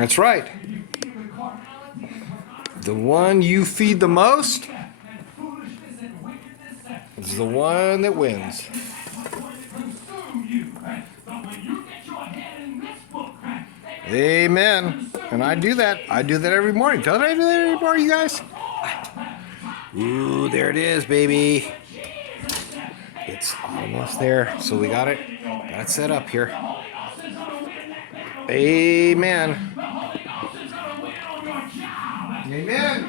That's right. The one you feed the most is the one that wins. Amen. And I do that. I do that every morning. Don't I do that every morning, you guys? Ooh, there it is, baby. It's almost there. So we got it. Got it set up here. Amen. Amen.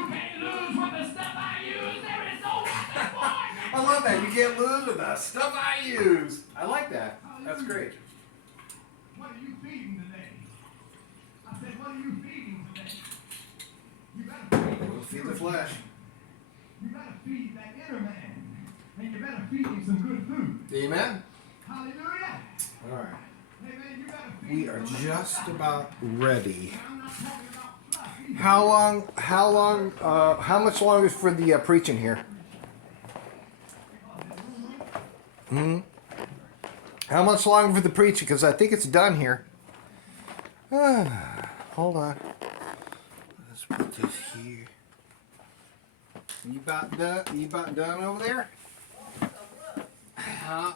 I love that. You can't lose with the stuff I use. I like that. That's great. What are you feeding today? I said, what are you feeding today? You better Feed the flesh. You better feed that inner man. And you better feed him some good food. Amen. Hallelujah. All right. Amen. You better feed We are him. just about ready. I'm not talking about fluffy. How much longer is for the preaching here? How much longer for the preaching? Because I think it's done here. Hold on. Let's put this here. You about done? You about done over there?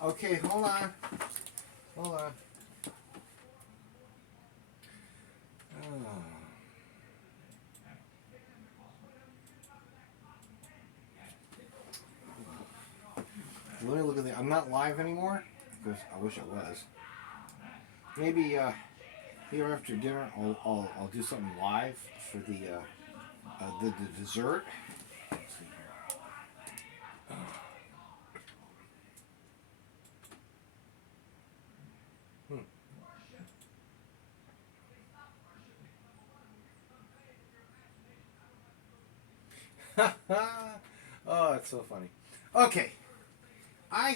Okay, hold on. Hold on. Let me look at the. I'm not live anymore because I wish I was. Maybe here after dinner I'll do something live for the dessert. Let's see here. Oh, it's so funny. Okay, I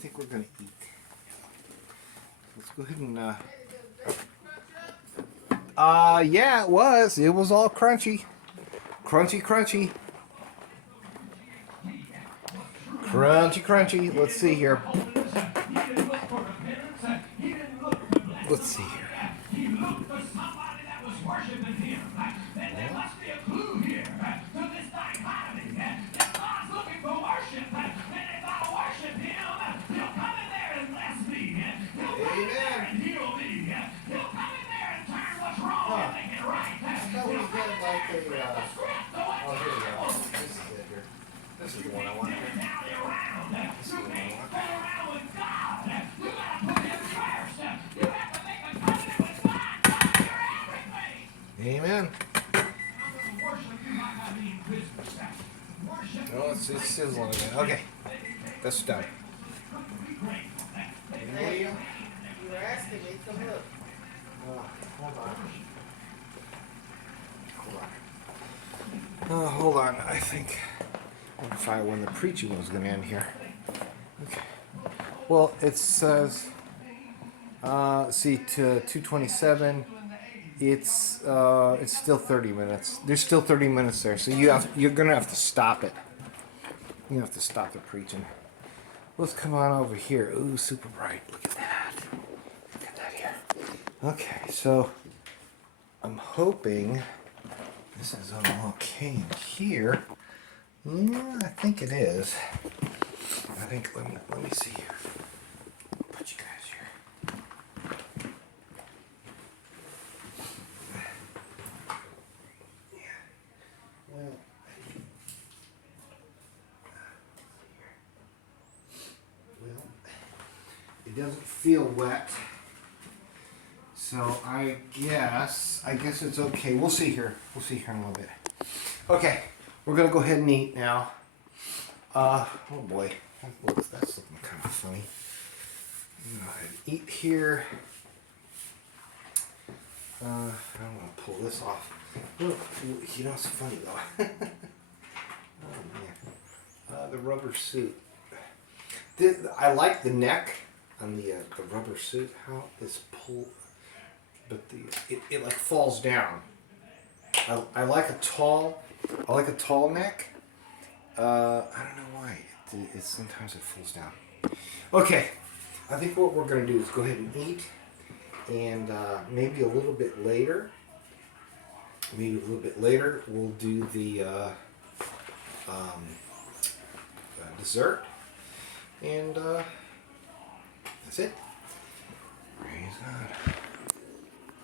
think we're gonna eat. Let's go ahead and yeah, it was. It was all crunchy. Crunchy, crunchy. Crunchy, crunchy. Let's see here. Let's see here. He looked for somebody that was worshiping him. Then there must be a clue here to this dichotomy. That God's looking for worship. And if I worship him, he'll come in there and bless me. He'll come in there and heal me. He'll come in there and turn what's wrong and make it right. Thought we He'll come had in like there and flip the script so it's oh, here we go. terrible. This is it here. This is the one I want. Rally around. You can't fool around with God. You gotta put him first. You have to make a covenant with God. God, you're everything. Amen. Worship you might not be in business. Worship Oh, it's sizzling again. Okay, that's done. Hey, you were asking me, come look. Hold on. Hold on. I think I want to find when the preaching was going to end here. Okay. Well, it says, see, to 2:27. It's still 30 minutes. There's still 30 minutes there, so you're gonna have to stop it. You have to stop the preaching. Let's come on over here. Ooh, super bright. Look at that. Look at that here. Okay, so I'm hoping this is all okay in here. Yeah, I think it is. I think let me see here. Put you guys here. Well, it doesn't feel wet, so I guess it's okay. We'll see here. We'll see here in a little bit. Okay, we're gonna go ahead and eat now. Oh boy, that's looking kind of funny. I'm gonna go ahead and eat here. I don't want to pull this off. Look, you know, it's funny though. Oh man, the rubber suit. I like the neck on the rubber suit. How it's pulled, but it like falls down. I like a tall neck. I don't know why. Sometimes it falls down. Okay, I think what we're gonna do is go ahead and eat, and maybe a little bit later. We'll do the dessert, and that's it. Praise God.